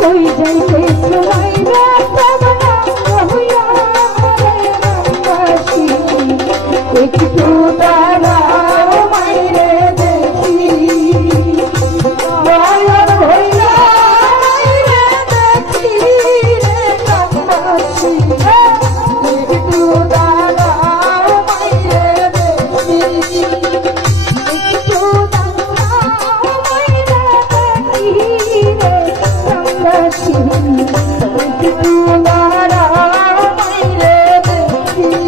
कोई जैसे सुनाई रे तबला रहुया रे रंगासी एक टूटारा मायरे देखी बायर होया मायरे देखी रे रंगासी एक टूटारा मायरे देखी एक टूटारा मायरे देखी रे रंगासी एक टूटारा मायरे देखी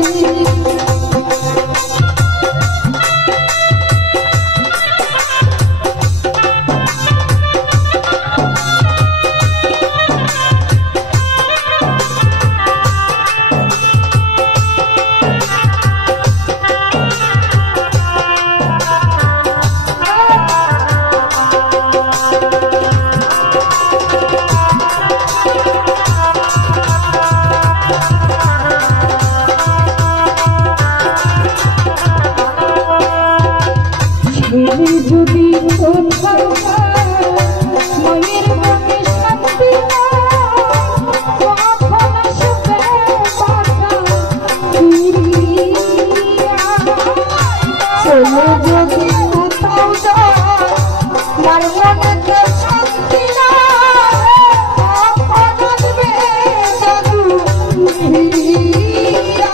যদি কোথাও মনের মনে শান্তি কখন আসবে বাধা ফিরিয়া চলে যদি কোথাও যায় আমার মনেতে শান্তি না কখন আসবে জাদু ফিরিয়া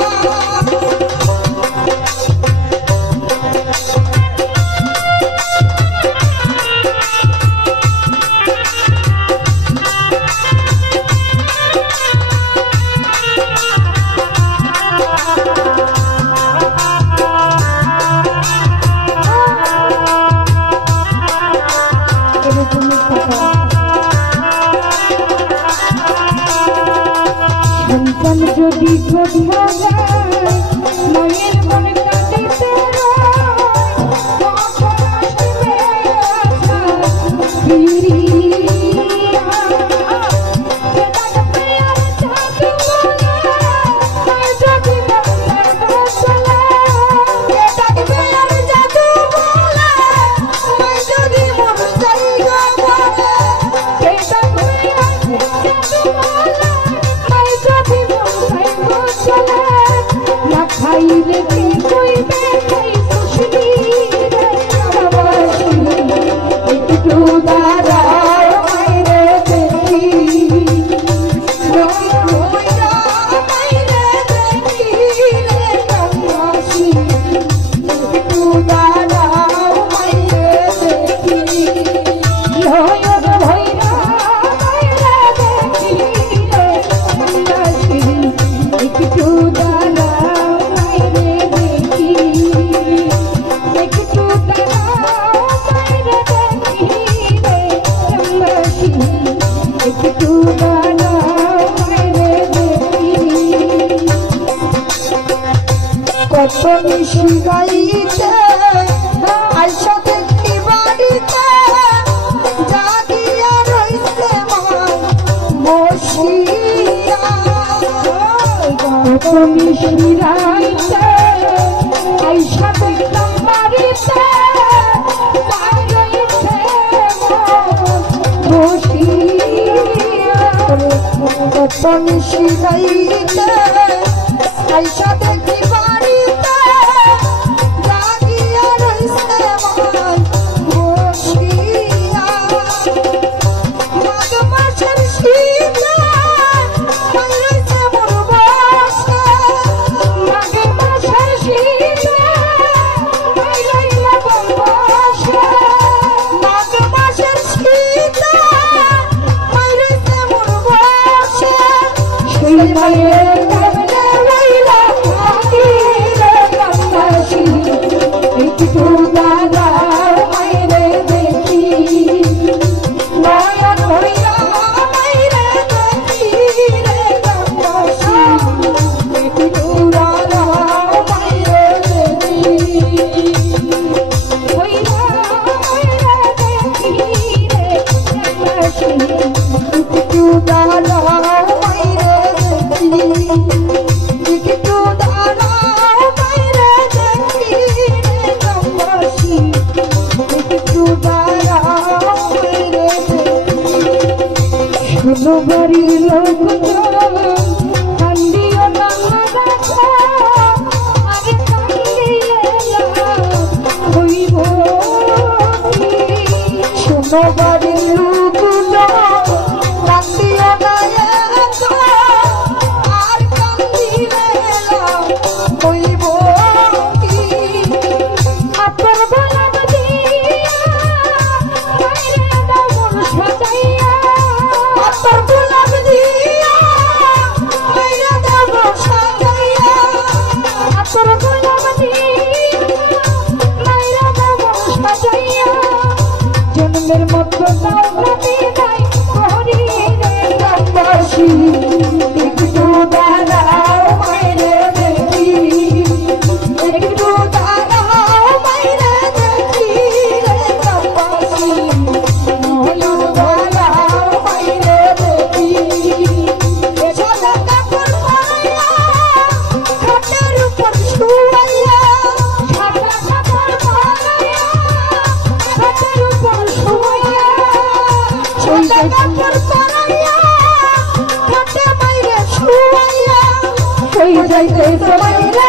সন্তান যদি কোথা যায় মায়ের মনে কাঁদিতে কখন আসবে আশা ফিরিয়া ডাকবে আর জাদু বলে যদি মনের বসলে ডাকবে আর জাদু বলে যদি মন জায়গা বলে ডাকবে আর জাদু বলে যদি মন বসলে না খাইলে কে কইবে খাই খুশি রে বাবাসি একটু দাঁড়াও মাইরে দেখি রই রইরা মাইরে দেখি রে বাবাসি একটু দাঁড়াও মাইরে দেখি নয়ন ভৈরা মাইরে দেখি রে বাবাসি একটু দাঁড়াও মাইরে দেখি একটু দাঁড়াও মাইরে দেখি রে বাবাসি একটু দাঁড়াও মাইরে দেখি কত নিশি গাইতে আইসা দেখি বাড়িতে জাগিয়া রইছে মন বসিয়া কত নিশি রাইতে আইসা দেখলাম বাড়িতে রইছে মন বসিয়া কত নিশি গাইতে আইসা দেখি বাড়িতে জাগিয়া রইছে মন বসিয়া মাঘ মাসের শীতে মন রইছে মোর বসে মাঘ মাসের শীতে মন রইছে মোর বসে মাঘ মাসের শীতে মন রইছে মোর বসে সেই মায়ের কাছে রইলা থাকি রে বাবাসি একটু দাঁড়াও মাইরে দেখি নয়ন হইয়া মাইরে দেখি রে বাবাসি একটু দাঁড়াও মাইরে দেখি হইয়া মাইরে দেখি রে বাবাসি একটু দাঁড়াও মাইরে দেখি একটু দাঁড়াও মাইরে দেখি রে বাবাসি একটু দাঁড়াও মাইরে দেখি বাড়ি লোক কান্দিও না রাখো আরে কান্দিলে হইব শোনো বাড়ি লোক কান্দিও না আর কান্দিলে হইব আপনার গোলাম দিয়া বাইরে দামন সাজাইয়া আপনার গোলাম দিয়া বাইরে দামন সাজাইয়া আপনার গোলাম দিয়া বাইরে দামন সাজাইয়া জন্মের মতো দাও রাতে নাই হরি রে গ্রামবাসী একটু দাঁড়াও বাইরে দেখি একটু দাঁড়াও বাইরে দেখি রে গ্রামবাসী একটু দাঁড়াও বাইরে দেখি সাদা কাপড় পরাইয়া খাটের উপর শুয়াইয়া সাদা কাপড় পরাইয়া খাটের উপর শুয়াইয়া সাদা কাপড় পরাইয়া খাটে বাইরে শুয়াইয়া হয়ে যাইতে বাইরে